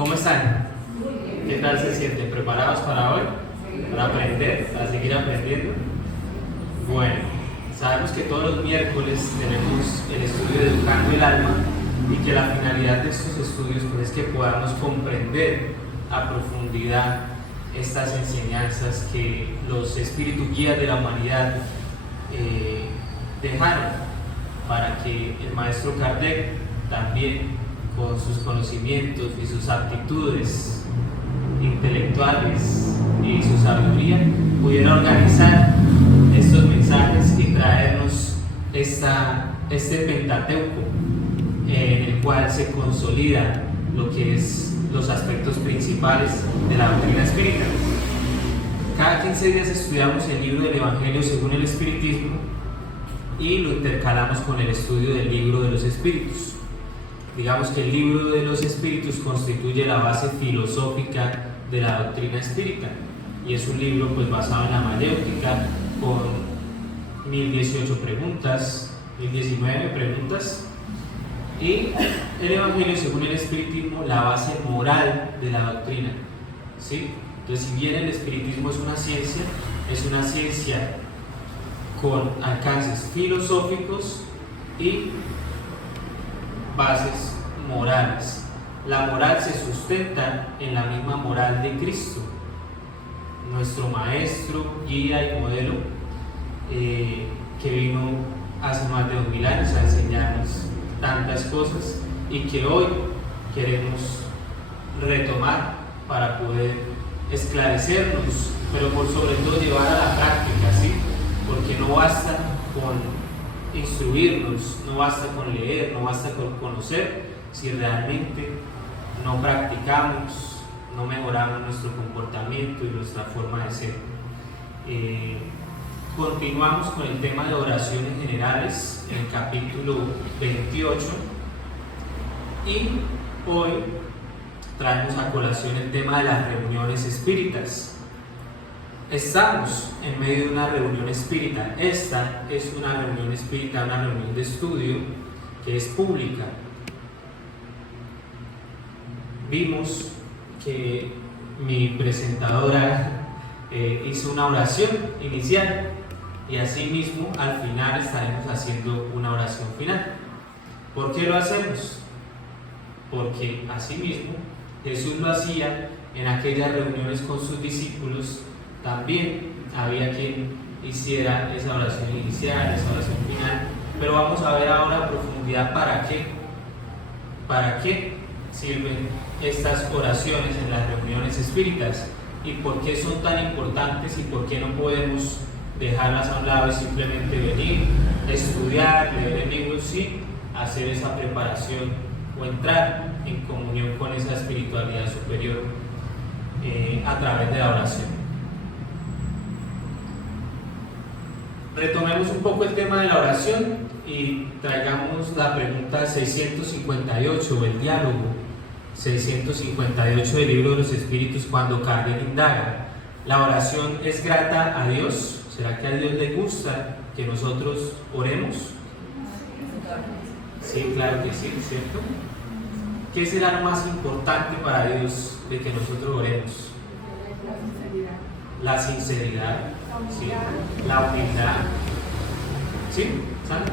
¿Cómo están? ¿Qué tal se sienten? ¿Preparados para hoy? ¿Para aprender? ¿Para seguir aprendiendo? Bueno, sabemos que todos los miércoles tenemos el estudio de Educando el Alma y que la finalidad de estos estudios pues, es que podamos comprender a profundidad estas enseñanzas que los espíritus guías de la humanidad dejaron para que el maestro Kardec también con sus conocimientos y sus aptitudes intelectuales y su sabiduría pudiera organizar estos mensajes y traernos este Pentateuco en el cual se consolida lo que es los aspectos principales de la doctrina espírita. Cada 15 días estudiamos el libro del Evangelio según el Espiritismo y lo intercalamos con el estudio del libro de los Espíritus. Digamos que el libro de los Espíritus constituye la base filosófica de la doctrina espírita y es un libro pues, basado en la mayéutica con 1018 preguntas, 1019 preguntas, y el Evangelio según el Espiritismo la base moral de la doctrina, ¿sí? Entonces, si bien el espiritismo es una ciencia con alcances filosóficos y bases morales. La moral se sustenta en la misma moral de Cristo, nuestro maestro, guía y modelo, que vino hace más de 2000 años a enseñarnos tantas cosas y que hoy queremos retomar para poder esclarecernos, pero por sobre todo llevar a la práctica, ¿sí? Porque no basta con instruirnos, no basta con leer, no basta con conocer, si realmente no practicamos, no mejoramos nuestro comportamiento y nuestra forma de ser. Continuamos con el tema de oraciones generales en el capítulo 28 y hoy traemos a colación el tema de las reuniones espíritas. Estamos en medio de una reunión espírita. Esta es una reunión espírita, una reunión de estudio que es pública. Vimos que mi presentadora hizo una oración inicial y asimismo al final estaremos haciendo una oración final. ¿Por qué lo hacemos? Porque asimismo Jesús lo hacía en aquellas reuniones con sus discípulos. También había quien hiciera esa oración inicial, esa oración final, pero vamos a ver ahora a profundidad para qué sirven estas oraciones en las reuniones espíritas y por qué son tan importantes y por qué no podemos dejarlas a un lado y simplemente venir, estudiar, leer el libro sin hacer esa preparación o entrar en comunión con esa espiritualidad superior a través de la oración. Retomemos un poco el tema de la oración y traigamos la pregunta 658, el diálogo 658 del libro de los Espíritus, cuando Kardec indaga: ¿la oración es grata a Dios? ¿Será que a Dios le gusta que nosotros oremos? Sí, claro que sí, ¿cierto? ¿Qué será lo más importante para Dios de que nosotros oremos? La sinceridad, ¿sí? La humildad, ¿sí? ¿Saben?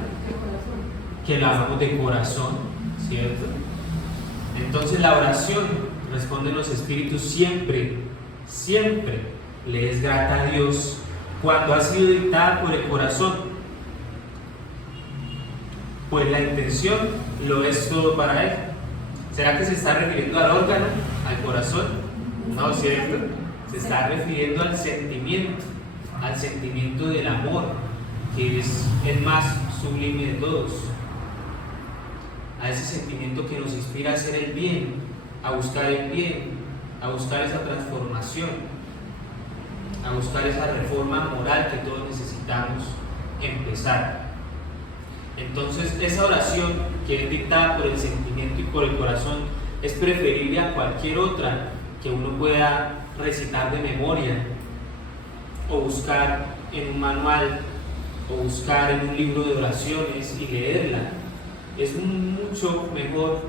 Que la hagamos de corazón, ¿cierto? Entonces la oración, responden los espíritus, siempre le es grata a Dios cuando ha sido dictada por el corazón, pues la intención lo es todo para Él. ¿Será que se está refiriendo al órgano, al corazón? No, ¿cierto? Se está refiriendo al sentimiento del amor, que es el más sublime de todos, a ese sentimiento que nos inspira a hacer el bien, a buscar el bien, a buscar esa transformación, a buscar esa reforma moral que todos necesitamos empezar. Entonces, esa oración que es dictada por el sentimiento y por el corazón es preferible a cualquier otra que uno pueda recitar de memoria o buscar en un manual o buscar en un libro de oraciones y leerla. Es mucho mejor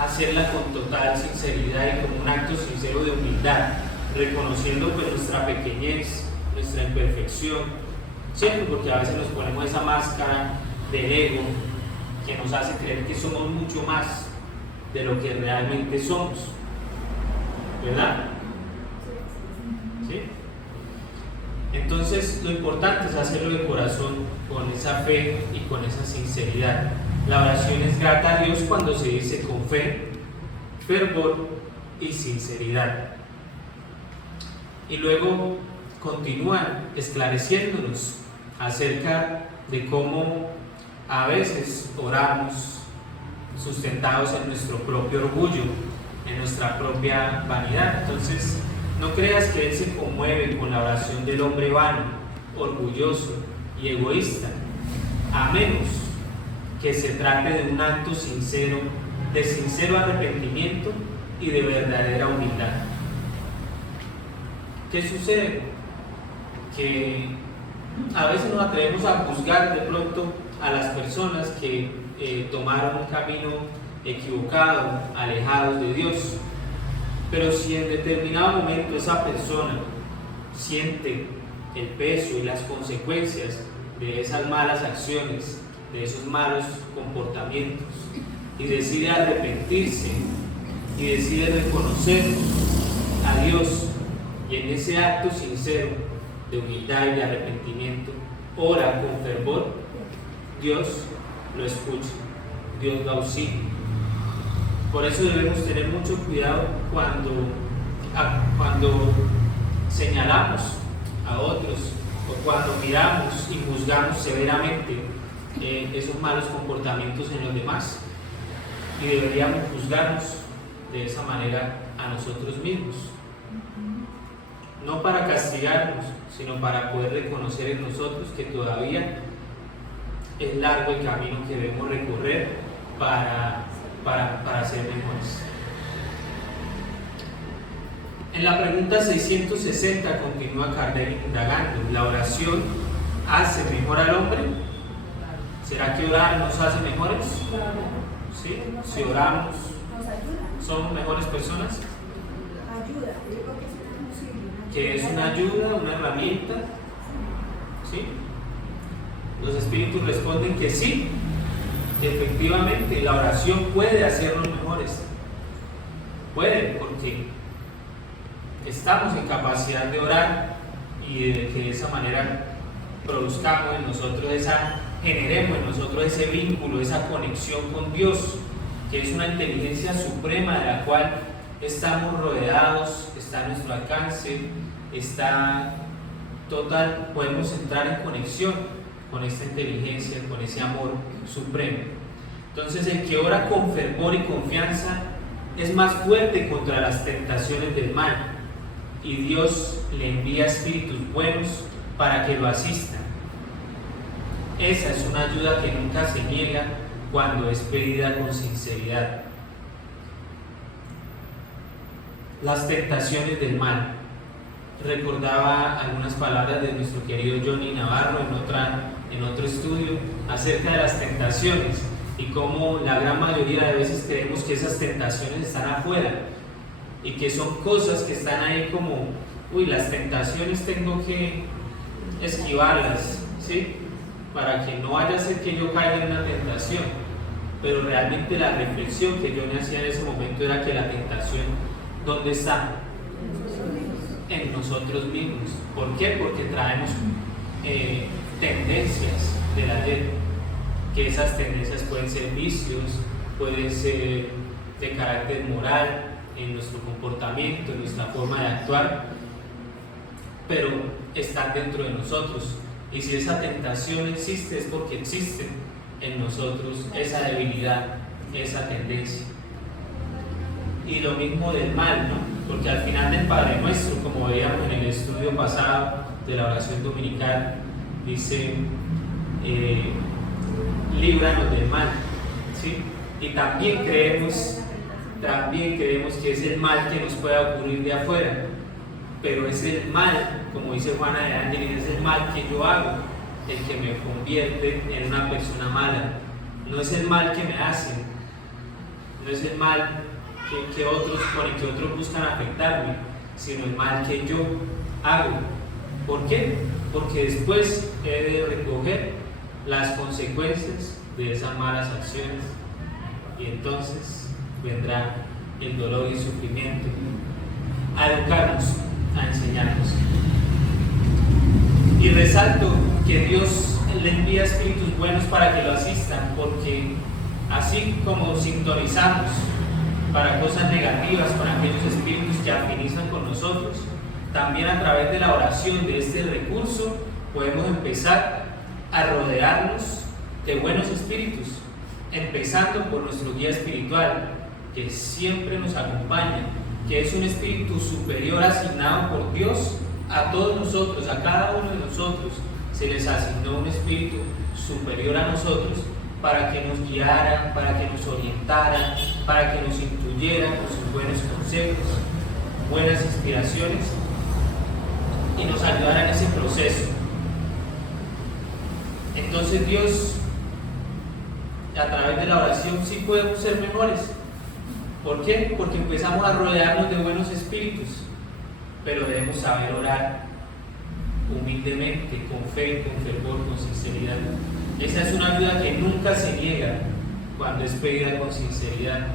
hacerla con total sinceridad y como un acto sincero de humildad, reconociendo pues nuestra pequeñez, nuestra imperfección, siempre, porque a veces nos ponemos esa máscara del ego que nos hace creer que somos mucho más de lo que realmente somos, ¿verdad? ¿Sí? Entonces lo importante es hacerlo de corazón, con esa fe y con esa sinceridad. La oración es grata a Dios cuando se dice con fe, fervor y sinceridad. Y luego continúan esclareciéndonos acerca de cómo a veces oramos sustentados en nuestro propio orgullo, en nuestra propia vanidad. Entonces, no creas que Él se conmueve con la oración del hombre vano, orgulloso y egoísta, a menos que se trate de un acto sincero, de sincero arrepentimiento y de verdadera humildad. ¿Qué sucede? Que a veces nos atrevemos a juzgar de pronto a las personas que tomaron un camino equivocado, alejados de Dios. Pero si en determinado momento esa persona siente el peso y las consecuencias de esas malas acciones, de esos malos comportamientos, y decide arrepentirse y decide reconocer a Dios, y en ese acto sincero de humildad y de arrepentimiento ora con fervor, Dios lo escucha, Dios lo auxilia. Por eso debemos tener mucho cuidado cuando señalamos a otros o cuando miramos y juzgamos severamente esos malos comportamientos en los demás, y deberíamos juzgarnos de esa manera a nosotros mismos, no para castigarnos, sino para poder reconocer en nosotros que todavía es largo el camino que debemos recorrer para ser mejores. En la pregunta 660 continúa Kardec indagando: ¿la oración hace mejor al hombre? ¿Será que orar nos hace mejores? ¿Sí? Si oramos, ¿somos mejores personas? Que es una ayuda, una herramienta. ¿Sí? Los espíritus responden que sí, efectivamente la oración puede hacernos mejores. Puede, porque estamos en capacidad de orar y de que de esa manera produzcamos en nosotros generemos en nosotros ese vínculo, esa conexión con Dios, que es una inteligencia suprema de la cual estamos rodeados, está a nuestro alcance, está total, podemos entrar en conexión con esta inteligencia, con ese amor supremo. Entonces, el que ora con fervor y confianza es más fuerte contra las tentaciones del mal, y Dios le envía espíritus buenos para que lo asistan. Esa es una ayuda que nunca se niega cuando es pedida con sinceridad. Las tentaciones del mal. Recordaba algunas palabras de nuestro querido Johnny Navarro en otro estudio acerca de las tentaciones y cómo la gran mayoría de veces creemos que esas tentaciones están afuera y que son cosas que están ahí como, las tentaciones tengo que esquivarlas, ¿sí? Para que no vaya a ser que yo caiga en una tentación. Pero realmente la reflexión que yo me hacía en ese momento era que la tentación, ¿dónde está? En nosotros mismos. ¿Por qué? Porque traemos tendencias del ayer, que esas tendencias pueden ser vicios, pueden ser de carácter moral, en nuestro comportamiento, en nuestra forma de actuar, pero están dentro de nosotros. Y si esa tentación existe, es porque existe en nosotros esa debilidad, esa tendencia. Y lo mismo del mal, ¿no? Porque al final del Padre Nuestro, como veíamos en el estudio pasado de la oración dominical, dice, líbranos del mal, ¿sí? Y también creemos que es el mal que nos pueda ocurrir de afuera, pero es el mal, como dice Juana de Ángeles, es el mal que yo hago el que me convierte en una persona mala. No es el mal que me hacen, no es el mal que otros, con el que otros buscan afectarme, sino el mal que yo hago. ¿Por qué? Porque después he de recoger las consecuencias de esas malas acciones y entonces vendrá el dolor y el sufrimiento a educarnos, a enseñarnos. Y resalto que Dios le envía espíritus buenos para que lo asistan, porque así como sintonizamos para cosas negativas, para aquellos espíritus que afinizan con nosotros, también a través de la oración de este recurso podemos empezar a rodearnos de buenos espíritus, empezando por nuestro guía espiritual, que siempre nos acompaña, que es un espíritu superior asignado por Dios a todos nosotros, a cada uno de nosotros. Se les asignó un espíritu superior a nosotros para que nos guiara, para que nos orientara, para que nos instruyera con sus buenos consejos, buenas inspiraciones y nos ayudara en ese proceso. Entonces Dios, a través de la oración, sí podemos ser mejores. ¿Por qué? Porque empezamos a rodearnos de buenos espíritus, pero debemos saber orar humildemente, con fe, con fervor, con sinceridad. Esa es una ayuda que nunca se niega cuando es pedida con sinceridad.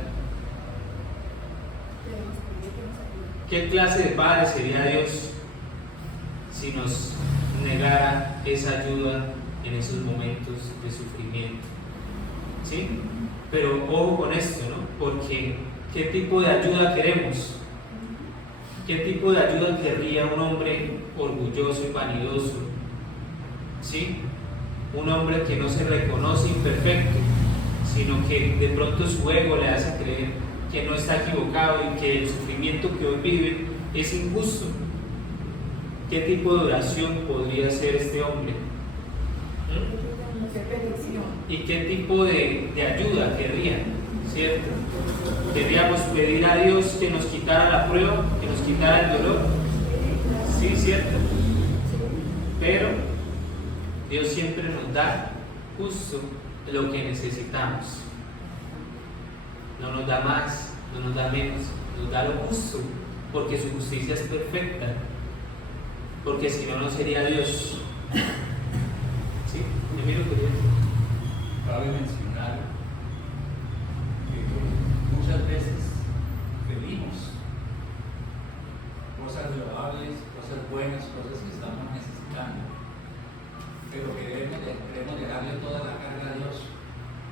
¿Qué clase de padre sería Dios si nos negara esa ayuda en esos momentos de sufrimiento? ¿Sí? Pero ojo con esto, ¿no? Porque ¿qué tipo de ayuda queremos? ¿Qué tipo de ayuda querría un hombre orgulloso y vanidoso? ¿Sí? Un hombre que no se reconoce imperfecto, sino que de pronto su ego le hace creer que no está equivocado y que el sufrimiento que hoy vive es injusto. ¿Qué tipo de oración podría hacer este hombre? ¿Y qué tipo de ayuda querría? ¿Cierto? ¿Queríamos pedir a Dios que nos quitara la prueba, que nos quitara el dolor? Sí, ¿cierto? Pero Dios siempre nos da justo lo que necesitamos. No nos da más, no nos da menos, nos da lo justo, porque su justicia es perfecta. Porque si no, no sería Dios. ¿Sí? Emilio, quería decir. Cabe mencionar que muchas veces pedimos cosas loables, cosas buenas, cosas que estamos necesitando, pero queremos dejarle toda la carga a Dios,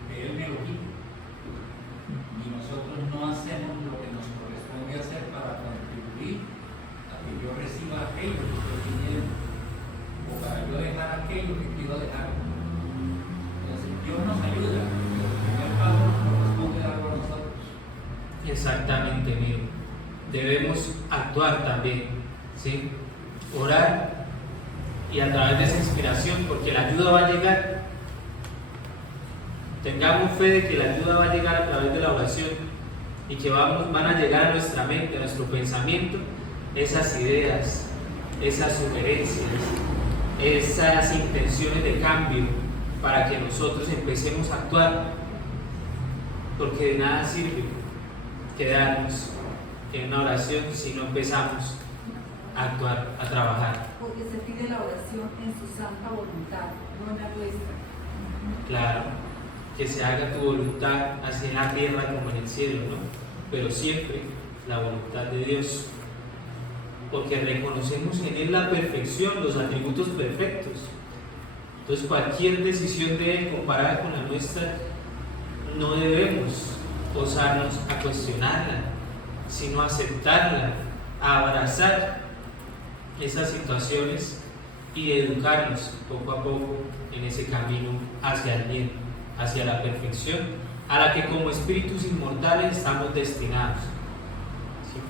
que Él me lo quite, y nosotros no hacemos lo que nos corresponde hacer para contribuir a que yo reciba aquello que estoy pidiendo, o para yo dejar aquello que quiero dejar. Dios nos ayuda, pero el primer paso nos corresponde darlo a nosotros. Exactamente, amigo. Debemos actuar también, ¿sí? Orar y a través de esa inspiración, porque la ayuda va a llegar. Tengamos fe de que la ayuda va a llegar a través de la oración y que van a llegar a nuestra mente, a nuestro pensamiento, esas ideas, esas sugerencias, esas intenciones de cambio, para que nosotros empecemos a actuar, porque de nada sirve quedarnos en una oración si no empezamos a actuar, a trabajar. Porque se pide la oración en su santa voluntad, no en la nuestra. Claro, que se haga tu voluntad así en la tierra como en el cielo, ¿no? Pero siempre la voluntad de Dios, porque reconocemos en Él la perfección, los atributos perfectos. Entonces cualquier decisión de Él comparada con la nuestra, no debemos osarnos a cuestionarla, sino a aceptarla, a abrazar esas situaciones y educarnos poco a poco en ese camino hacia el bien, hacia la perfección, a la que como espíritus inmortales estamos destinados. ¿Sí?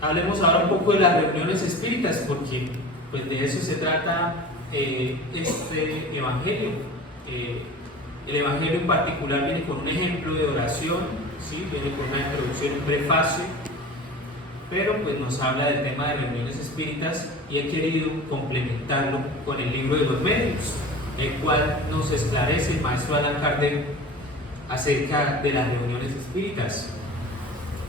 Hablemos ahora un poco de las reuniones espíritas, porque pues de eso se trata este evangelio. El evangelio en particular viene con un ejemplo de oración, ¿sí? Viene con una introducción, un prefacio, pero pues nos habla del tema de reuniones espíritas y he querido complementarlo con el libro de los medios, el cual nos esclarece el maestro Allan Kardec acerca de las reuniones espíritas,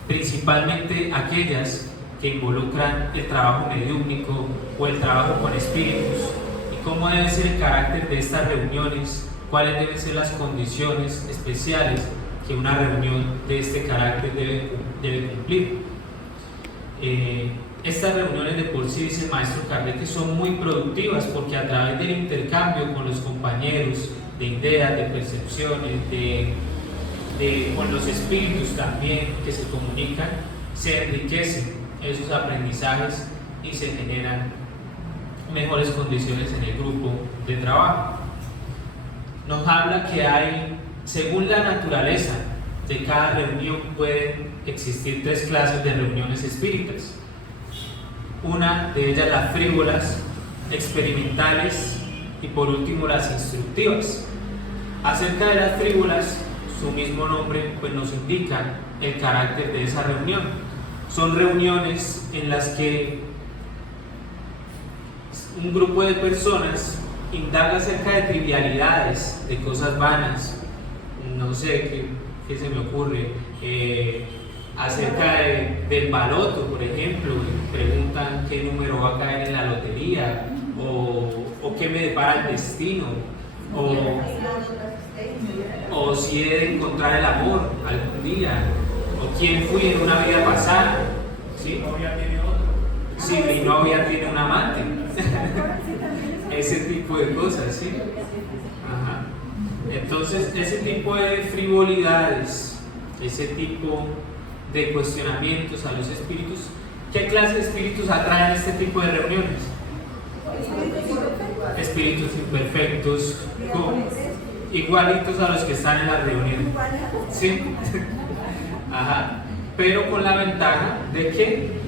principalmente aquellas que involucran el trabajo mediúmnico o el trabajo con espíritus, y cómo debe ser el carácter de estas reuniones, cuáles deben ser las condiciones especiales que una reunión de este carácter debe cumplir. Estas reuniones de por sí, dice el maestro Kardec, que son muy productivas porque a través del intercambio con los compañeros de ideas, de percepciones, con los espíritus también que se comunican, se enriquecen esos aprendizajes y se generan mejores condiciones en el grupo de trabajo. Nos habla que hay, según la naturaleza de cada reunión, pueden existir 3 clases de reuniones espíritas. Una de ellas las frívolas, experimentales y por último las instructivas. Acerca de las frívolas, su mismo nombre pues nos indica el carácter de esa reunión. Son reuniones en las que un grupo de personas indaga acerca de trivialidades, de cosas vanas, no sé qué se me ocurre, acerca del baloto, por ejemplo, preguntan qué número va a caer en la lotería, o qué me depara el destino, o si he de encontrar el amor algún día, o quién fui en una vida pasada, ¿sí? Mi novia tiene otro. Si mi novia tiene un amante, ese tipo de cosas, ¿sí? Ajá. Entonces, ese tipo de frivolidades, ese tipo de cuestionamientos a los espíritus, ¿qué clase de espíritus atraen este tipo de reuniones? Espíritus imperfectos, igualitos a los que están en la reunión, ¿sí? Ajá. Pero con la ventaja de que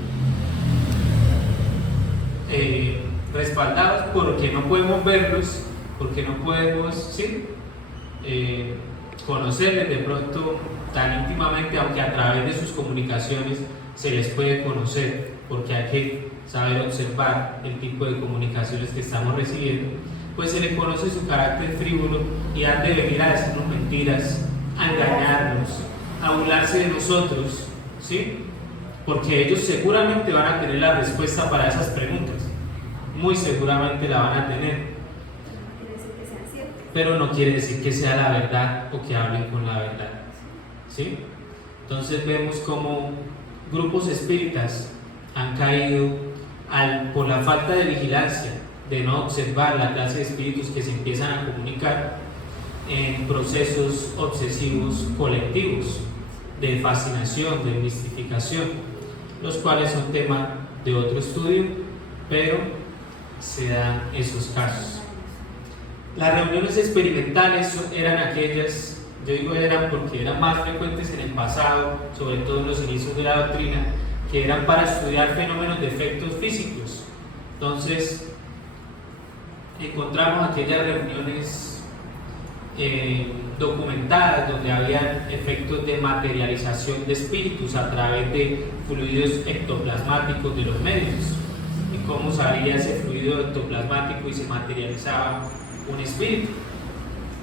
respaldados porque no podemos verlos, porque no podemos, ¿sí? Conocerles de pronto tan íntimamente, aunque a través de sus comunicaciones se les puede conocer, porque hay que saber observar el tipo de comunicaciones que estamos recibiendo, pues se le conoce su carácter frívolo y han de venir a decirnos mentiras, a engañarnos, a burlarse de nosotros, ¿sí? Porque ellos seguramente van a tener la respuesta para esas preguntas, muy seguramente la van a tener, pero no quiere decir que sea la verdad o que hablen con la verdad, ¿sí? Entonces vemos cómo grupos espíritas han caído por la falta de vigilancia, de no observar la clase de espíritus que se empiezan a comunicar, en procesos obsesivos colectivos de fascinación, de mistificación, los cuales son tema de otro estudio, pero se dan esos casos. Las reuniones experimentales eran aquellas, yo digo eran porque eran más frecuentes en el pasado, sobre todo en los inicios de la doctrina, que eran para estudiar fenómenos de efectos físicos. Entonces encontramos aquellas reuniones documentadas donde había efectos de materialización de espíritus a través de fluidos ectoplasmáticos de los medios, y cómo salía ese fluido ectoplasmático y se materializaba un espíritu.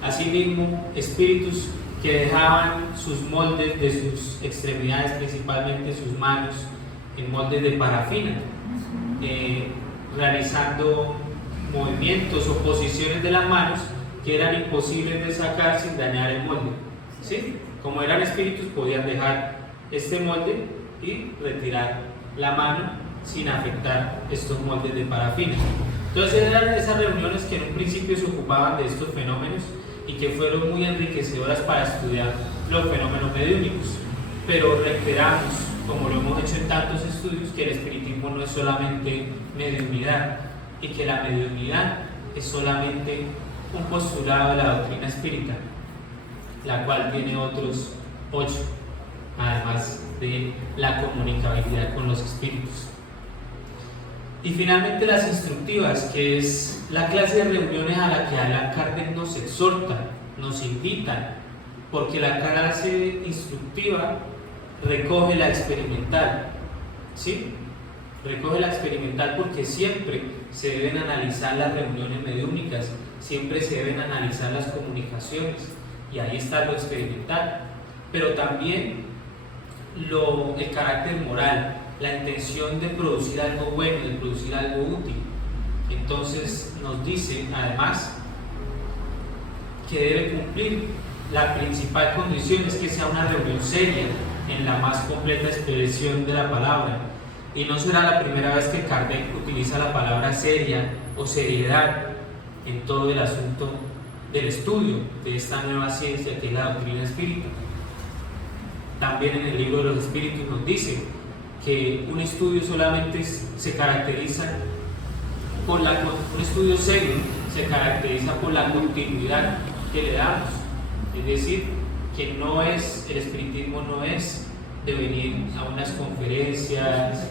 Asimismo, espíritus que dejaban sus moldes de sus extremidades, principalmente sus manos, en moldes de parafina, realizando movimientos o posiciones de las manos que eran imposibles de sacar sin dañar el molde, ¿sí? Como eran espíritus, podían dejar este molde y retirar la mano sin afectar estos moldes de parafina. Entonces eran esas reuniones que en un principio se ocupaban de estos fenómenos y que fueron muy enriquecedoras para estudiar los fenómenos mediúnicos. Pero reiteramos, como lo hemos hecho en tantos estudios, que el espiritismo no es solamente mediunidad y que la mediunidad es solamente un postulado de la doctrina espírita, la cual tiene otros 8, además de la comunicabilidad con los espíritus. Y finalmente las instructivas, que es la clase de reuniones a la que Allan Kardec nos exhorta, nos invita, porque la clase instructiva recoge la experimental, ¿sí? Recoge la experimental porque siempre se deben analizar las reuniones mediúnicas, siempre se deben analizar las comunicaciones, y ahí está lo experimental, pero también el carácter moral, la intención de producir algo bueno, de producir algo útil. Entonces nos dice además que debe cumplir la principal condición es que sea una reunión seria en la más completa expresión de la palabra. Y no será la primera vez que Kardec utiliza la palabra seria o seriedad en todo el asunto del estudio de esta nueva ciencia que es la doctrina espírita. También en el libro de los espíritus nos dice que un estudio solamente se caracteriza por un estudio serio se caracteriza por la continuidad que le damos, es decir, que el espiritismo no es de venir a unas conferencias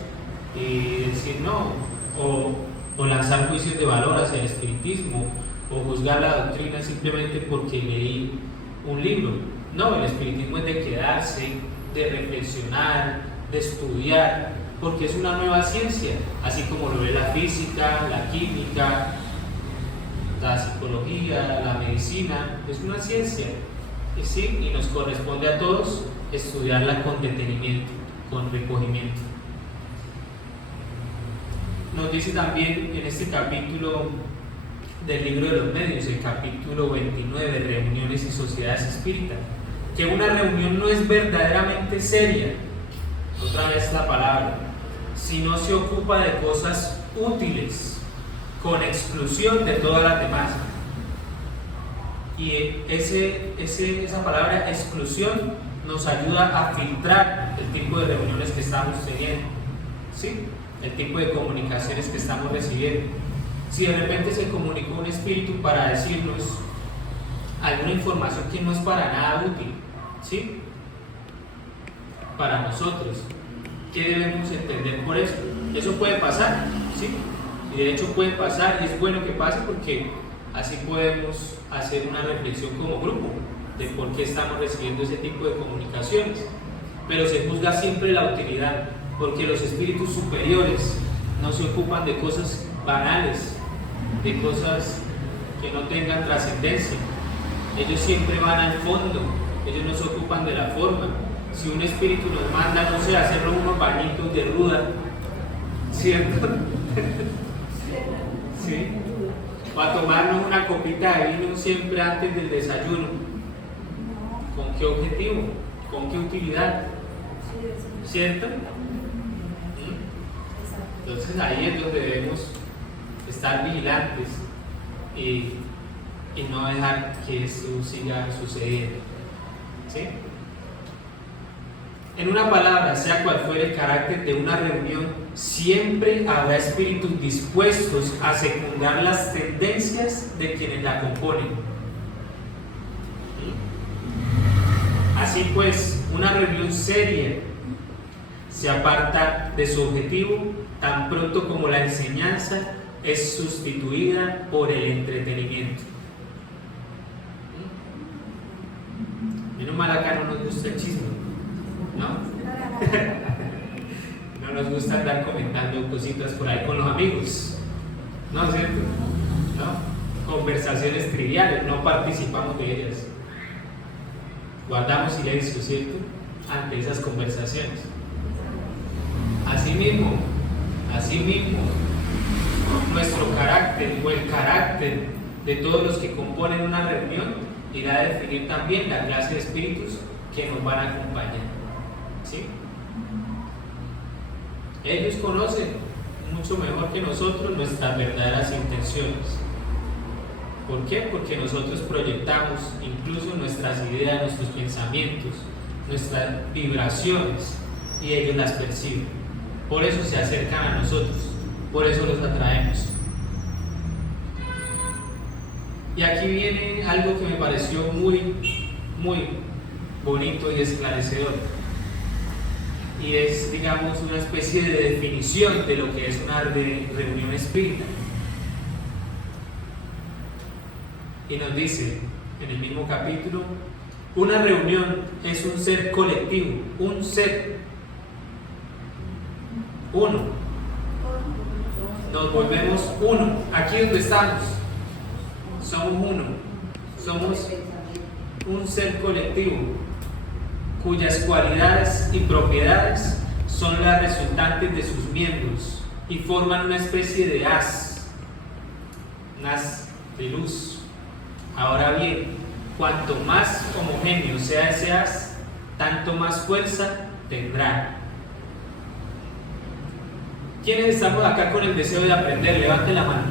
y decir no, o lanzar juicios de valor hacia el espiritismo, o juzgar la doctrina simplemente porque leí un libro. No, el espiritismo es de quedarse, de reflexionar, de estudiar, porque es una nueva ciencia, así como lo es la física, la química, la psicología, la medicina, es una ciencia, ¿sí? Y nos corresponde a todos estudiarla con detenimiento, con recogimiento. Nos dice también en este capítulo del libro de los medios, el capítulo 29, reuniones y sociedades espíritas, que una reunión no es verdaderamente seria, otra vez la palabra, si no se ocupa de cosas útiles, con exclusión de todas las demás. Y esa palabra exclusión nos ayuda a filtrar el tipo de reuniones que estamos teniendo, ¿sí? El tipo de comunicaciones que estamos recibiendo. Si de repente se comunicó un espíritu para decirnos alguna información que no es para nada útil, ¿sí? Para nosotros, ¿qué debemos entender por eso? Eso puede pasar, ¿sí? Y de hecho puede pasar, y es bueno que pase porque así podemos hacer una reflexión como grupo de por qué estamos recibiendo ese tipo de comunicaciones. Pero se juzga siempre la utilidad, porque los espíritus superiores no se ocupan de cosas banales, de cosas que no tengan trascendencia. Ellos siempre van al fondo, ellos no se ocupan de la forma. Si un espíritu nos manda, no sé, hacernos unos bañitos de ruda, ¿cierto? ¿Sí? O a tomarnos una copita de vino siempre antes del desayuno. ¿Con qué objetivo? ¿Con qué utilidad? ¿Cierto? Entonces ahí es donde debemos estar vigilantes y no dejar que esto siga sucediendo, ¿sí? En una palabra, sea cual fuere el carácter de una reunión, siempre habrá espíritus dispuestos a secundar las tendencias de quienes la componen. Así pues, una reunión seria se aparta de su objetivo tan pronto como la enseñanza es sustituida por el entretenimiento. Menos mal acá no nos gusta el chisme, ¿no? No nos gusta andar comentando cositas por ahí con los amigos, ¿no es cierto? ¿No? Conversaciones triviales, no participamos de ellas. Guardamos silencio, ¿cierto? Ante esas conversaciones. Asimismo, nuestro carácter o el carácter de todos los que componen una reunión irá a definir también la clase de espíritus que nos van a acompañar, ¿sí? Ellos conocen mucho mejor que nosotros nuestras verdaderas intenciones. ¿Por qué? Porque nosotros proyectamos incluso nuestras ideas, nuestros pensamientos, nuestras vibraciones, y ellos las perciben. Por eso se acercan a nosotros, por eso los atraemos. Y aquí viene algo que me pareció muy, muy bonito y esclarecedor. Y es, digamos, una especie de definición de lo que es una reunión espírita. Y nos dice en el mismo capítulo: una reunión es un ser colectivo, un ser, uno. Nos volvemos uno. Aquí donde estamos, somos uno. Somos un ser colectivo cuyas cualidades y propiedades son las resultantes de sus miembros y forman una especie de haz de luz. Ahora bien, cuanto más homogéneo sea ese haz, tanto más fuerza tendrá. ¿Quiénes estamos acá con el deseo de aprender? Levanten la mano.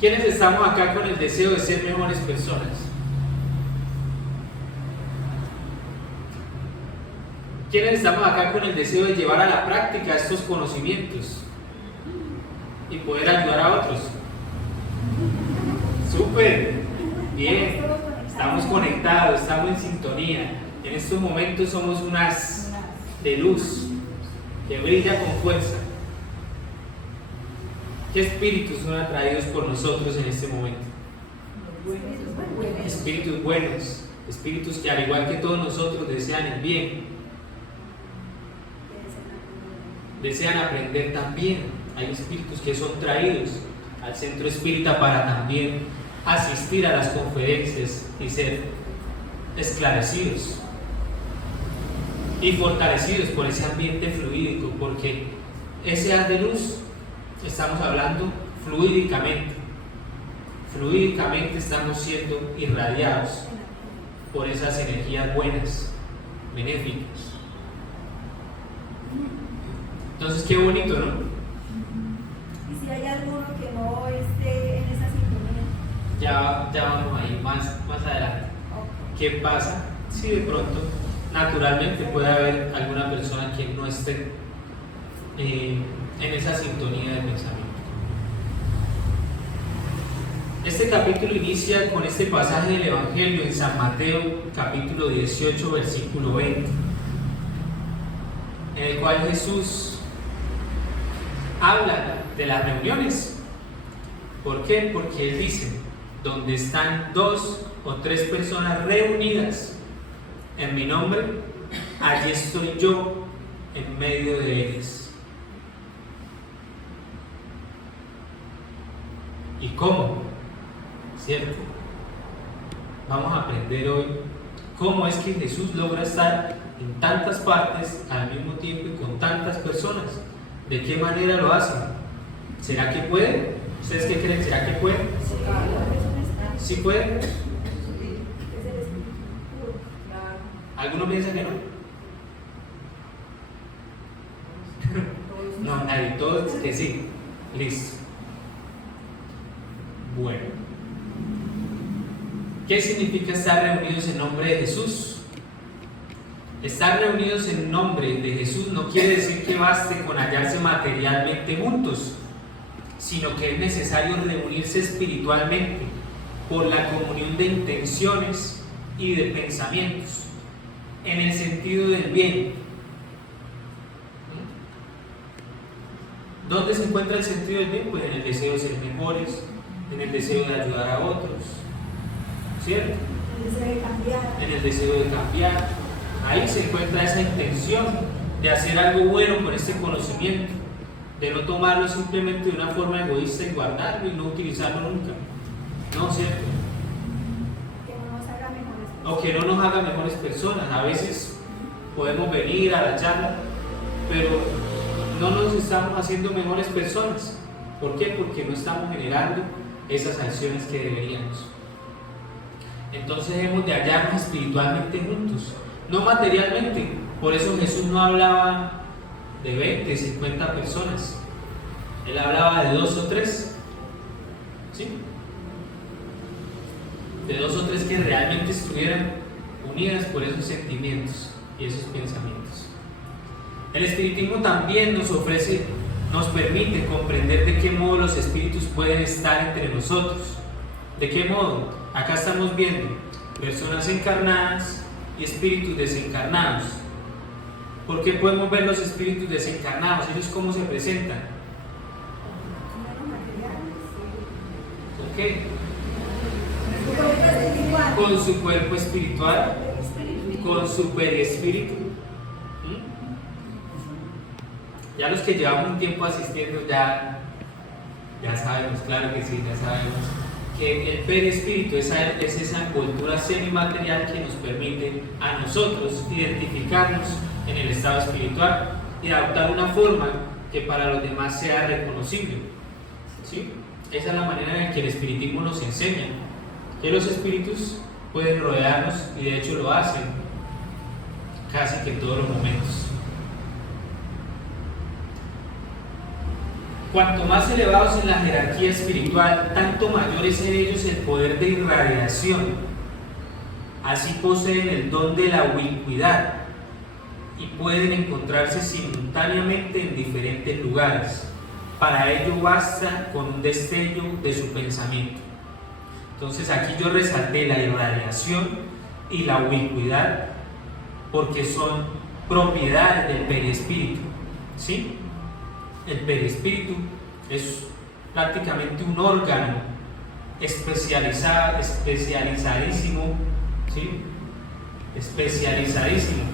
¿Quiénes estamos acá con el deseo de ser mejores personas? ¿Quiénes estamos acá con el deseo de llevar a la práctica estos conocimientos y poder ayudar a otros? ¡Súper! Bien, estamos conectados, estamos en sintonía. En estos momentos somos un haz de luz que brilla con fuerza. ¿Qué espíritus son atraídos por nosotros en este momento? Espíritus buenos, espíritus que al igual que todos nosotros desean el bien. Desean aprender también. Hay espíritus que son traídos al centro espírita para también asistir a las conferencias y ser esclarecidos y fortalecidos por ese ambiente fluídico, porque ese haz de luz, estamos hablando fluídicamente estamos siendo irradiados por esas energías buenas, benéficas. Entonces, qué bonito, ¿no? Y si hay alguno que no esté en esa sintonía. Ya vamos ahí más adelante. ¿Qué pasa si de pronto, naturalmente, puede haber alguna persona que no esté en esa sintonía de pensamiento? Este capítulo inicia con este pasaje del Evangelio en San Mateo, capítulo 18, versículo 20, en el cual Jesús habla de las reuniones. ¿Por qué? Porque Él dice: donde están 2 o 3 personas reunidas en mi nombre, allí estoy yo en medio de ellas. ¿Y cómo? ¿Cierto? Vamos a aprender hoy cómo es que Jesús logra estar en tantas partes al mismo tiempo y con tantas personas. ¿De qué manera lo hace? ¿Será que puede? ¿Ustedes qué creen? ¿Será que puede? ¿Sí puede? ¿Alguno piensa que no? No, nadie, todos que sí. Listo. Bueno, ¿qué significa estar reunidos en nombre de Jesús? Estar reunidos en nombre de Jesús no quiere decir que baste con hallarse materialmente juntos, sino que es necesario reunirse espiritualmente por la comunión de intenciones y de pensamientos, en el sentido del bien. ¿Dónde se encuentra el sentido del bien? Pues en el deseo de ser mejores, en el deseo de ayudar a otros, ¿cierto? En el deseo de cambiar. Ahí se encuentra esa intención de hacer algo bueno con este conocimiento, de no tomarlo simplemente de una forma egoísta y guardarlo y no utilizarlo nunca. ¿No? ¿Cierto? O que no nos haga mejores personas. A veces podemos venir a la charla, pero no nos estamos haciendo mejores personas. ¿Por qué? Porque no estamos generando esas acciones que deberíamos. Entonces hemos de hallarnos espiritualmente juntos, no materialmente. Por eso Jesús no hablaba de 20, 50 personas. Él hablaba de 2 o 3. ¿Sí? De 2 o 3 que realmente estuvieran unidas por esos sentimientos y esos pensamientos. El espiritismo también nos permite comprender de qué modo los espíritus pueden estar entre nosotros. ¿De qué modo? Acá estamos viendo personas encarnadas y espíritus desencarnados. ¿Por qué podemos ver los espíritus desencarnados? ¿Ellos cómo se presentan? ¿Con qué? Con su cuerpo espiritual, con su periespíritu. Ya los que llevamos un tiempo asistiendo ya sabemos, claro que sí, ya sabemos que el perispíritu es esa envoltura semimaterial que nos permite a nosotros identificarnos en el estado espiritual y adoptar una forma que para los demás sea reconocible. ¿Sí? Esa es la manera en la que el espiritismo nos enseña que los espíritus pueden rodearnos, y de hecho lo hacen casi que en todos los momentos. Cuanto más elevados en la jerarquía espiritual, tanto mayor es en ellos el poder de irradiación. Así poseen el don de la ubicuidad y pueden encontrarse simultáneamente en diferentes lugares. Para ello basta con un destello de su pensamiento. Entonces aquí yo resalté la irradiación y la ubicuidad porque son propiedades del perispíritu, ¿sí? El perispíritu es prácticamente un órgano especializadísimo, ¿sí? Especializadísimo,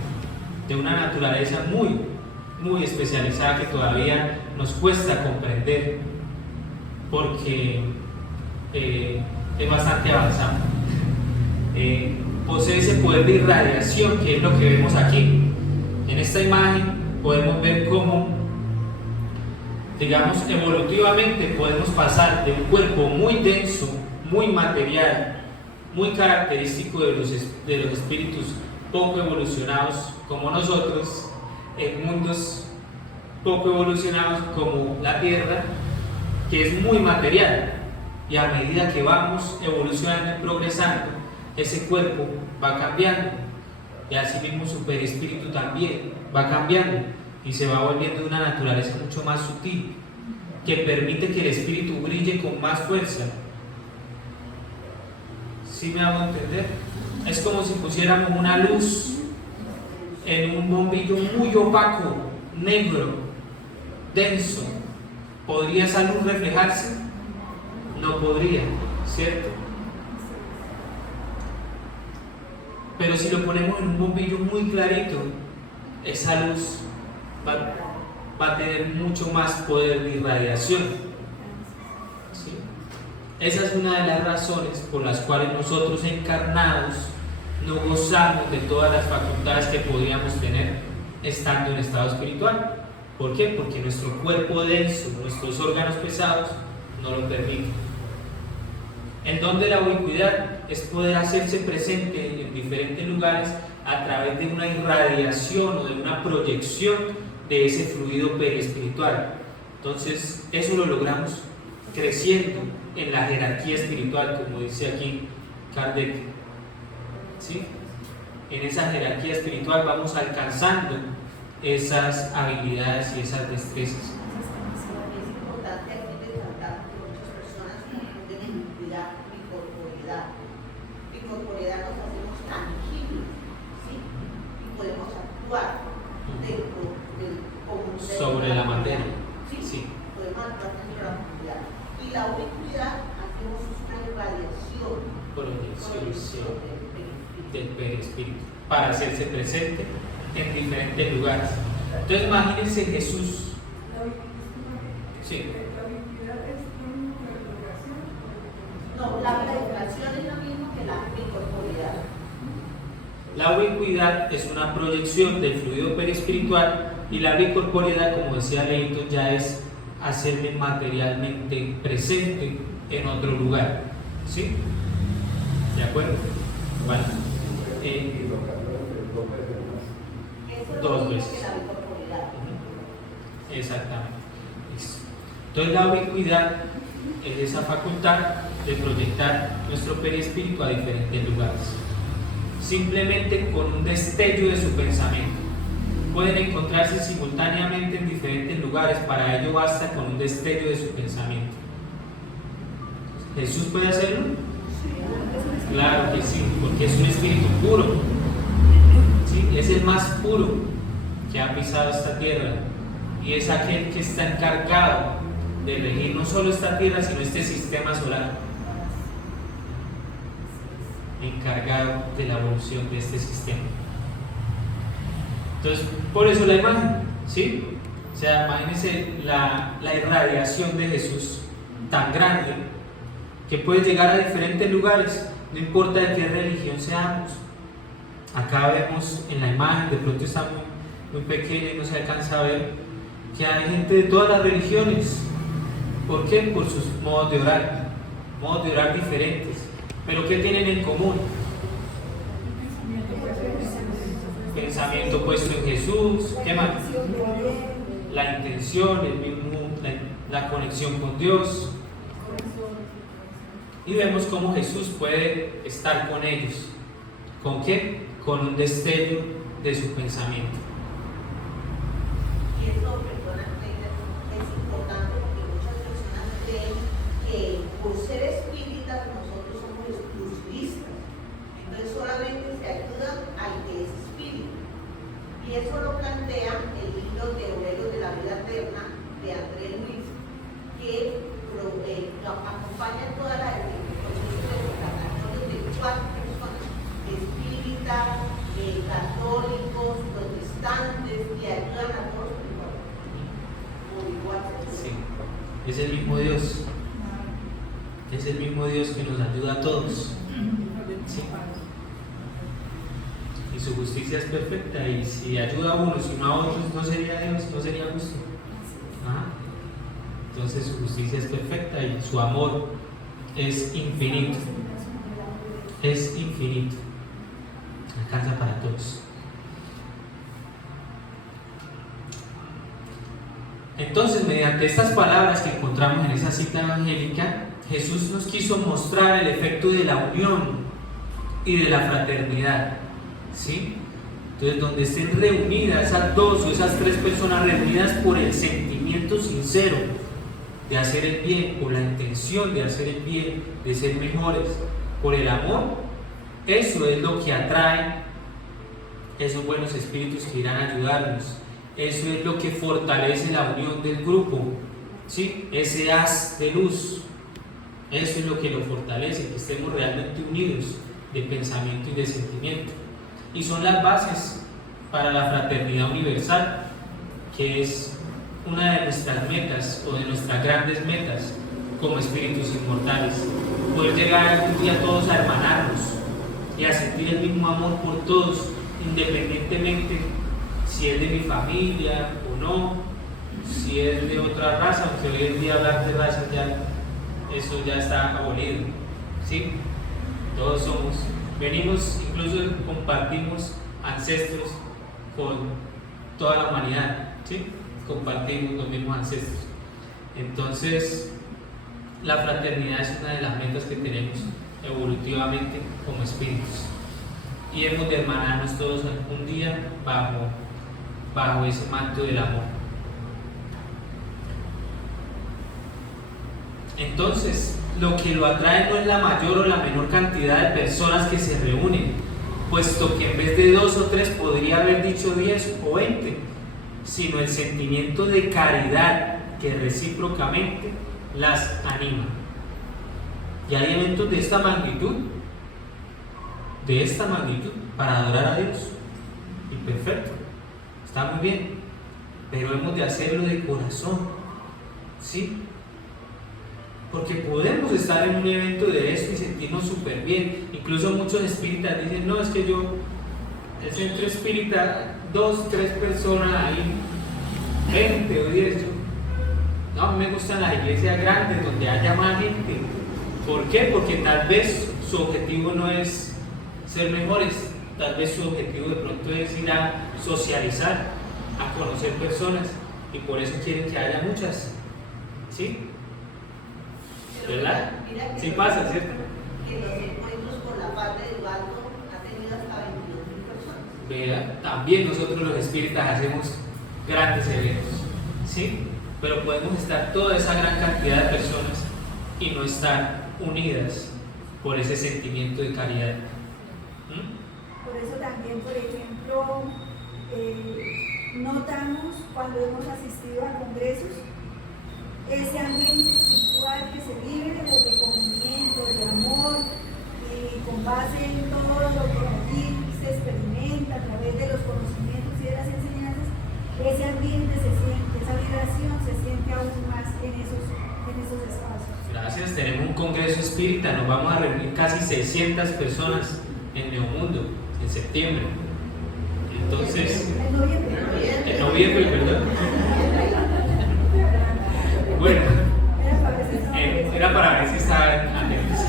de una naturaleza muy especializada que todavía nos cuesta comprender porque es bastante avanzado. Posee ese poder de irradiación que es lo que vemos aquí. En esta imagen podemos ver cómo, digamos, evolutivamente podemos pasar de un cuerpo muy denso, muy material, muy característico de los espíritus poco evolucionados como nosotros, en mundos poco evolucionados como la Tierra, que es muy material, y a medida que vamos evolucionando y progresando, ese cuerpo va cambiando, y así mismo su perispíritu también va cambiando y se va volviendo de una naturaleza mucho más sutil, que permite que el espíritu brille con más fuerza. ¿Sí me hago entender? Es como si pusiéramos una luz en un bombillo muy opaco, negro, denso. ¿Podría esa luz reflejarse? No podría, ¿cierto? Pero si lo ponemos en un bombillo muy clarito, esa luz va a tener mucho más poder de irradiación. ¿Sí? Esa es una de las razones por las cuales nosotros encarnados no gozamos de todas las facultades que podríamos tener estando en estado espiritual. ¿Por qué? Porque nuestro cuerpo denso, nuestros órganos pesados no lo permiten. El don de la ubicuidad es poder hacerse presente en diferentes lugares a través de una irradiación o de una proyección de ese fluido perispiritual. Entonces, eso lo logramos creciendo en la jerarquía espiritual, como dice aquí Kardec. ¿Sí? En esa jerarquía espiritual vamos alcanzando esas habilidades y esas destrezas. Es importante aquí resaltar que muchas personas confunden iniquidad y corporeidad. Y corporeidad nos hacemos tangibles, ¿sí? Y podemos actuar dentro del común Sobre la materia. Sí, Sí. podemos actuar dentro de la comunidad. Y la ubicuidad hacemos una irradiación, Proyección del perispíritu para hacerse presente en diferentes lugares. Entonces imagínense Jesús. Sí. No, la vibración es lo mismo que la bicorporeidad. La ubicuidad es una proyección del fluido perispiritual y la bicorporeidad, como decía Leito, ya es hacerme materialmente presente en otro lugar. ¿Sí? ¿De acuerdo? Bueno. Eso es Dos lo mismo veces. que la bicorporeidad. Exactamente. Listo. Entonces la ubicuidad es esa facultad de proyectar nuestro perispíritu a diferentes lugares. Simplemente con un destello de su pensamiento. Pueden encontrarse simultáneamente en diferentes lugares, para ello basta con un destello de su pensamiento. ¿Jesús puede hacerlo? Claro que sí, porque es un espíritu puro. ¿Sí? Es el más puro que ha pisado esta tierra y es aquel que está encargado de regir no solo esta tierra, sino este sistema solar, encargado de la evolución de este sistema. Entonces, por eso la imagen, ¿sí? O sea, imagínense la irradiación de Jesús tan grande que puede llegar a diferentes lugares, no importa de qué religión seamos. Acá vemos en la imagen, de pronto está muy pequeña y no se alcanza a ver, que hay gente de todas las religiones. ¿Por qué? Por sus modos de orar diferentes. ¿Pero qué tienen en común? Pensamiento puesto en Jesús, ¿qué más? La intención, la conexión con Dios. Y vemos cómo Jesús puede estar con ellos. ¿Con qué? Con un destello de su pensamiento. Y eso, perdona, es importante porque muchas personas creen que por ser espíritas nosotros somos exclusivistas. Entonces solamente se ayudan al que es espíritu. Y eso lo plantea el libro de Obreros de la Vida Eterna de Andrés Luis, que acompaña toda la proceso de consagración de 4 personas, espíritas, católicos, protestantes, que ayudan a todos por igual. Sí, es el mismo Dios. Es el mismo Dios que nos ayuda a todos. Sí. Y su justicia es perfecta, y si ayuda a unos y no a otros, no sería Dios, no sería justo. ¿Ah? Entonces su justicia es perfecta y su amor es infinito. Es infinito. Alcanza para todos. Entonces, mediante estas palabras que encontramos en esa cita evangélica, Jesús nos quiso mostrar el efecto de la unión y de la fraternidad. ¿Sí? Entonces, donde estén reunidas esas 2 o esas 3 personas reunidas por el sentimiento sincero de hacer el bien, por la intención de hacer el bien, de ser mejores, por el amor, eso es lo que atrae esos buenos espíritus que irán a ayudarnos. Eso es lo que fortalece la unión del grupo, ¿sí? Ese haz de luz, eso es lo que lo fortalece, que estemos realmente unidos de pensamiento y de sentimiento. Y son las bases para la fraternidad universal, que es una de nuestras metas o de nuestras grandes metas como espíritus inmortales. Poder llegar algún día todos a hermanarnos y a sentir el mismo amor por todos, independientemente si es de mi familia o no, si es de otra raza, aunque hoy en día hablar de raza eso ya está abolido, ¿sí? Todos venimos, incluso compartimos ancestros con toda la humanidad, ¿sí? Compartimos los mismos ancestros. Entonces, la fraternidad es una de las metas que tenemos evolutivamente como espíritus. Y hemos de hermanarnos todos un día bajo ese manto del amor. Entonces, lo que lo atrae no es la mayor o la menor cantidad de personas que se reúnen, puesto que en vez de 2 o 3 podría haber dicho 10 o 20, sino el sentimiento de caridad que recíprocamente las anima. Y hay eventos de esta magnitud, para adorar a Dios, y perfecto, está muy bien, pero hemos de hacerlo de corazón, ¿sí? Porque podemos estar en un evento de esto y sentirnos súper bien. Incluso muchos espíritas dicen, no, es que el centro espírita, 2, 3 personas ahí, 20 o 10, no, a mí me gustan las iglesias grandes donde haya más gente. ¿Por qué? Porque tal vez su objetivo no es ser mejores, tal vez su objetivo de pronto es ir a socializar, a conocer personas, y por eso quieren que haya muchas, ¿sí? ¿Verdad? Sí pasa, ¿cierto? Que los encuentros por la parte de Ubaldo han tenido hasta 22.000 personas. Vea, también nosotros los espíritas hacemos grandes eventos, ¿sí? Pero podemos estar toda esa gran cantidad de personas y no estar unidas por ese sentimiento de caridad. Por eso también, por ejemplo, notamos cuando hemos asistido a congresos ese ambiente espiritual que se vive de recogimiento, de amor, y con base en todo lo que allí se experimenta a través de los conocimientos y de las enseñanzas, ese ambiente se siente, esa vibración se siente aún más en esos en esos espacios. Gracias, tenemos un congreso espírita, nos vamos a reunir casi 600 personas en Neomundo en septiembre. Entonces, En noviembre. en noviembre, perdón. Bueno, era para ver si estaban atentos.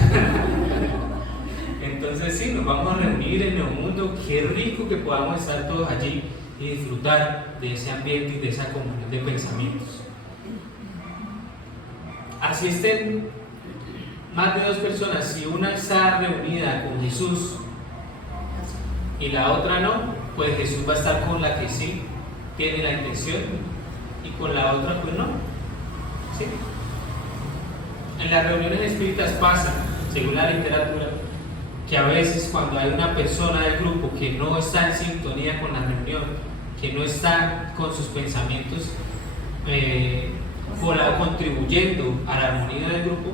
Entonces sí, nos vamos a reunir en Neomundo. Qué rico que podamos estar todos allí y disfrutar de ese ambiente y de esa comunión de pensamientos. Así estén más de 2 personas, si una está reunida con Jesús y la otra no, pues Jesús va a estar con la que sí tiene la intención y con la otra pues no. ¿Sí? En las reuniones espíritas pasa, según la literatura, que a veces cuando hay una persona del grupo que no está en sintonía con la reunión, que no está con sus pensamientos contribuyendo a la armonía del grupo,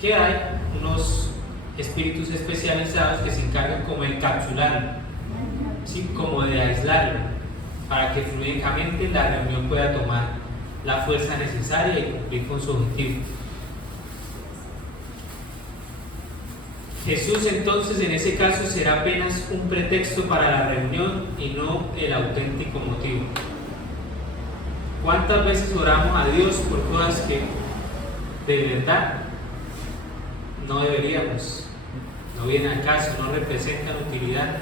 que hay unos espíritus especializados que se encargan como de encapsularlo, ¿sí? Como de aislarlo, para que fluidamente la reunión pueda tomar la fuerza necesaria y cumplir con su objetivo. Jesús entonces en ese caso será apenas un pretexto para la reunión y no el auténtico motivo. ¿Cuántas veces oramos a Dios por cosas que de verdad no deberíamos, no vienen al caso, no representan utilidad?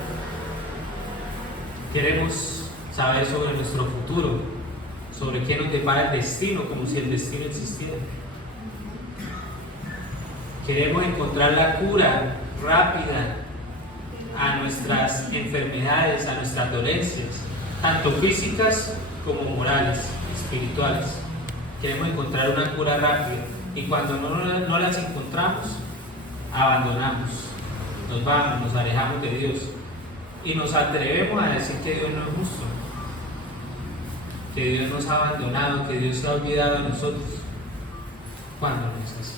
Queremos saber sobre nuestro futuro, sobre qué nos depara el destino, como si el destino existiera. Queremos encontrar la cura rápida a nuestras enfermedades, a nuestras dolencias, tanto físicas como morales, espirituales. Queremos encontrar una cura rápida y cuando no las encontramos, abandonamos, nos vamos, nos alejamos de Dios y nos atrevemos a decir que Dios no es justo, que Dios nos ha abandonado, que Dios se ha olvidado de nosotros, cuando no es así.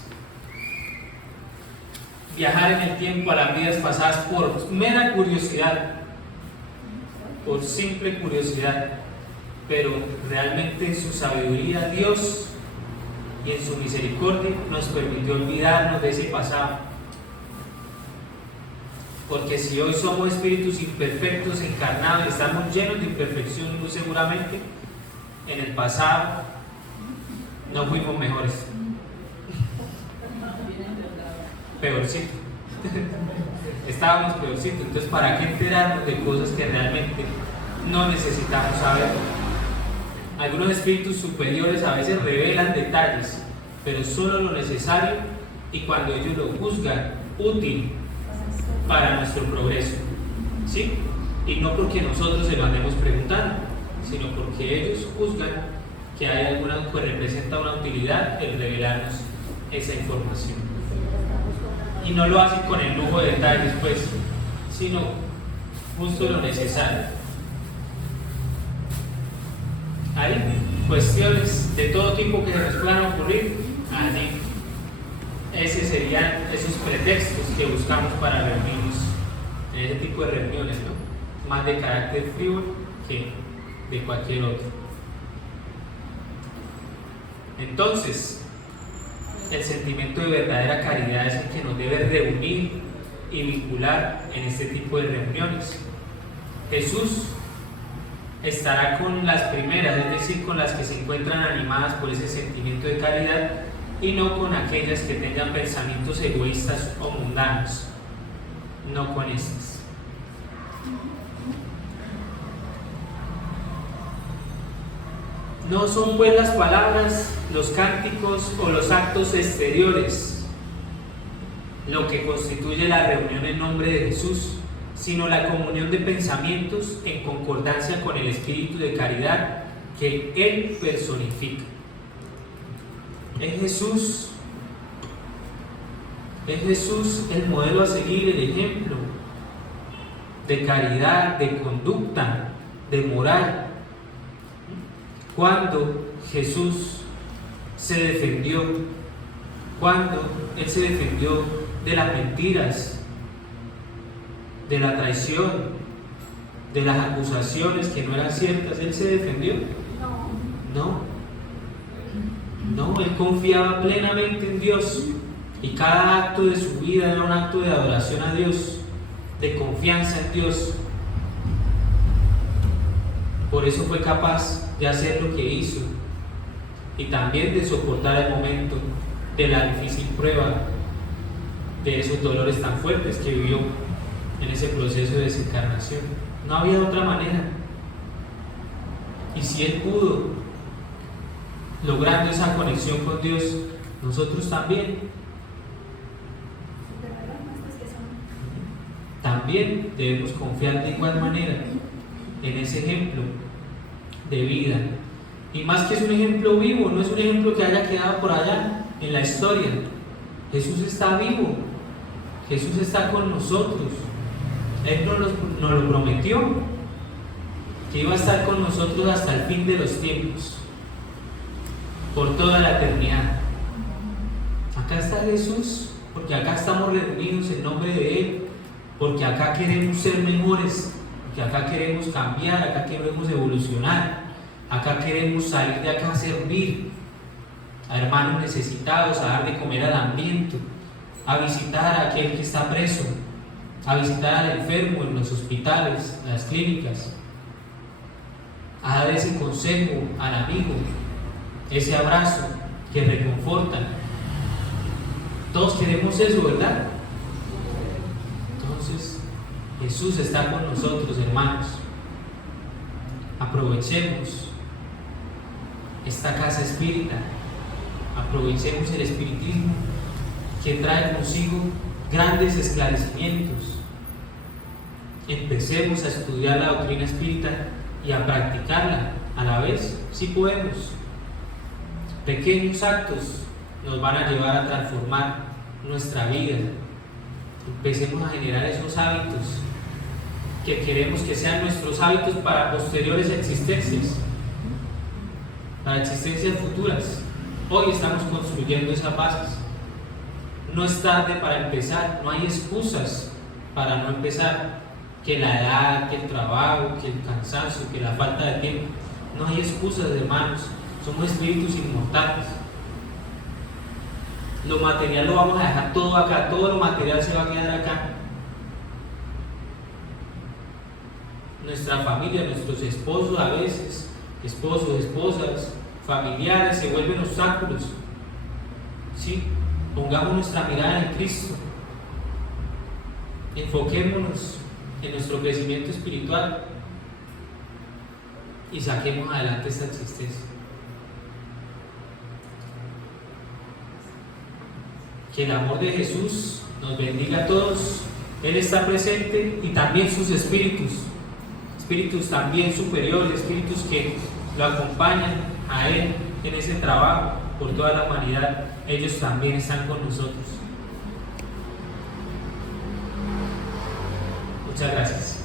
Viajar en el tiempo a las vidas pasadas por mera curiosidad, por simple curiosidad, pero realmente en su sabiduría Dios y en su misericordia nos permitió olvidarnos de ese pasado. Porque si hoy somos espíritus imperfectos, encarnados y estamos llenos de imperfección, muy seguramente en el pasado no fuimos mejores. Peorcito. Estábamos peorcito. Entonces, ¿para qué enterarnos de cosas que realmente no necesitamos saber? Algunos espíritus superiores a veces revelan detalles, pero solo lo necesario y cuando ellos lo juzgan útil para nuestro progreso, ¿sí? Y no porque nosotros se lo andemos preguntando, sino porque ellos juzgan que hay alguna que representa una utilidad el revelarnos esa información. Y no lo hacen con el lujo de detalles, pues, sino justo lo necesario. Hay cuestiones de todo tipo que se nos puedan ocurrir, allí. Esos serían esos pretextos que buscamos para reunirnos en ese tipo de reuniones, ¿no? Más de carácter frívolo que de cualquier otro. Entonces, el sentimiento de verdadera caridad es el que nos debe reunir y vincular en este tipo de reuniones. Jesús estará con las primeras, es decir, con las que se encuentran animadas por ese sentimiento de caridad y no con aquellas que tengan pensamientos egoístas o mundanos, no con esas. No son pues las palabras, los cánticos o los actos exteriores lo que constituye la reunión en nombre de Jesús, sino la comunión de pensamientos en concordancia con el espíritu de caridad que Él personifica. Es Jesús el modelo a seguir, el ejemplo de caridad, de conducta, de moral. Cuando Jesús se defendió, cuando Él se defendió de las mentiras, de la traición, de las acusaciones que no eran ciertas, Él se defendió. No. No, él confiaba plenamente en Dios y cada acto de su vida era un acto de adoración a Dios, de confianza en Dios. Por eso fue capaz de hacer lo que hizo y también de soportar el momento de la difícil prueba, de esos dolores tan fuertes que vivió en ese proceso de desencarnación. No había otra manera. Y si él pudo, logrando esa conexión con Dios, nosotros también. También debemos confiar de igual manera en ese ejemplo de vida. Y más que es un ejemplo vivo, no es un ejemplo que haya quedado por allá en la historia. Jesús está vivo, Jesús está con nosotros. Él nos lo prometió, que iba a estar con nosotros hasta el fin de los tiempos, por toda la eternidad. Acá está Jesús, porque acá estamos reunidos en nombre de Él, porque acá queremos ser mejores, porque acá queremos cambiar, acá queremos evolucionar, acá queremos salir de acá a servir a hermanos necesitados, a dar de comer al hambriento, a visitar a aquel que está preso, a visitar al enfermo en los hospitales, en las clínicas, a dar ese consejo al amigo, ese abrazo que reconforta. Todos queremos eso, ¿verdad? Entonces, Jesús está con nosotros, hermanos. Aprovechemos esta casa espírita, aprovechemos el espiritismo que trae consigo grandes esclarecimientos. Empecemos a estudiar la doctrina espírita y a practicarla a la vez, si podemos. Pequeños actos nos van a llevar a transformar nuestra vida. Empecemos a generar esos hábitos que queremos que sean nuestros hábitos para posteriores existencias, para existencias futuras. Hoy estamos construyendo esas bases. No es tarde para empezar, no hay excusas para no empezar. Que la edad, que el trabajo, que el cansancio, que la falta de tiempo. No hay excusas, hermanos. Somos espíritus inmortales. Lo material lo vamos a dejar todo acá, todo lo material se va a quedar acá. Nuestra familia, nuestros esposos a veces, esposos, esposas, familiares se vuelven obstáculos. ¿Sí? Pongamos nuestra mirada en Cristo. Enfoquémonos en nuestro crecimiento espiritual y saquemos adelante esta existencia. Que el amor de Jesús nos bendiga a todos. Él está presente y también sus espíritus también superiores, espíritus que lo acompañan a Él en ese trabajo por toda la humanidad. Ellos también están con nosotros. Muchas gracias.